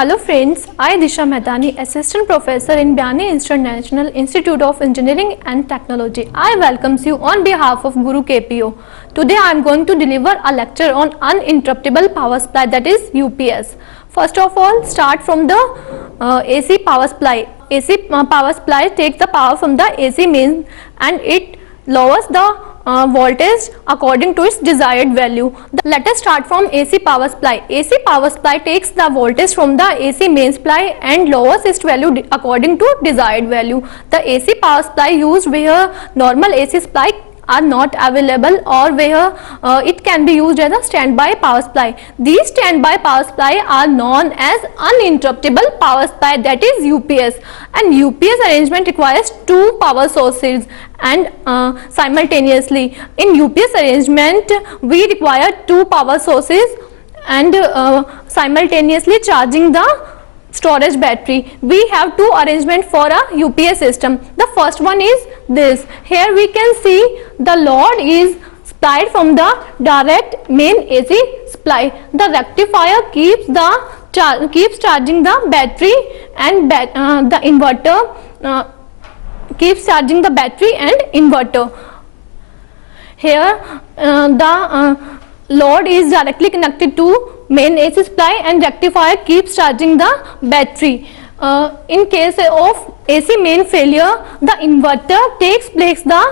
Hello friends, I Disha Mehdani, Assistant Professor in Byani International Institute of Engineering and Technology. I welcome you on behalf of Guru KPO. Today I am going to deliver a lecture on uninterruptible power supply, that is UPS. First of all, start from the AC power supply. AC power supply takes the power from the AC mains and it lowers the voltage according to its desired value. Let us start from AC power supply. AC power supply takes the voltage from the AC main supply and lowers its value according to desired value. The AC power supply used where normal AC supply are not available or where it can be used as a standby power supply. These standby power supply are known as uninterruptible power supply, that is UPS. And UPS arrangement requires two power sources and simultaneously. In UPS arrangement we require two power sources and simultaneously charging the storage battery. We have two arrangements for a UPS system. The first one is this. Here we can see the load is supplied from the direct main AC supply. The rectifier keeps charging the battery and the inverter keeps charging the battery and inverter. Here the load is directly connected to main AC supply and rectifier keeps charging the battery. In case of AC main failure, the inverter takes place the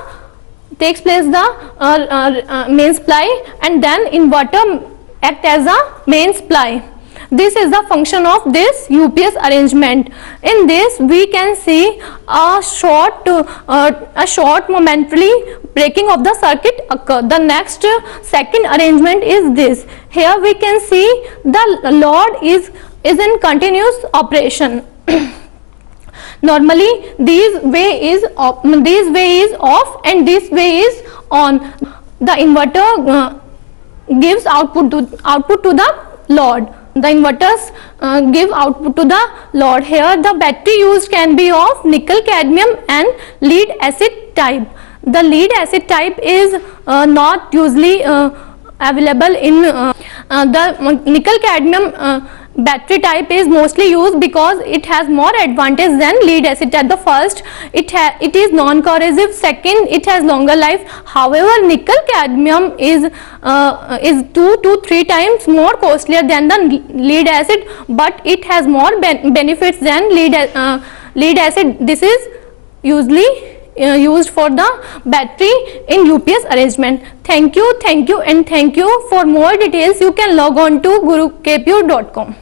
main supply and then inverter act as a main supply. This is the function of this UPS arrangement. In this we can see a short momentarily breaking of the circuit occur. The next second arrangement is this. Here we can see the load is in continuous operation. Normally this way is off and this way is on. The inverter gives output to the load. The inverters give output to the load. Here the battery used can be of nickel cadmium and lead acid type. The lead acid type is not usually available in the nickel cadmium battery type is mostly used because it has more advantage than lead acid type. The first, it is non-corrosive. Second, it has longer life. However, nickel cadmium is 2 to 3 times more costlier than the lead acid, but it has more benefits than lead acid. This is usually used for the battery in UPS arrangement. Thank you, and thank you. For more details you can log on to gurukpo.com.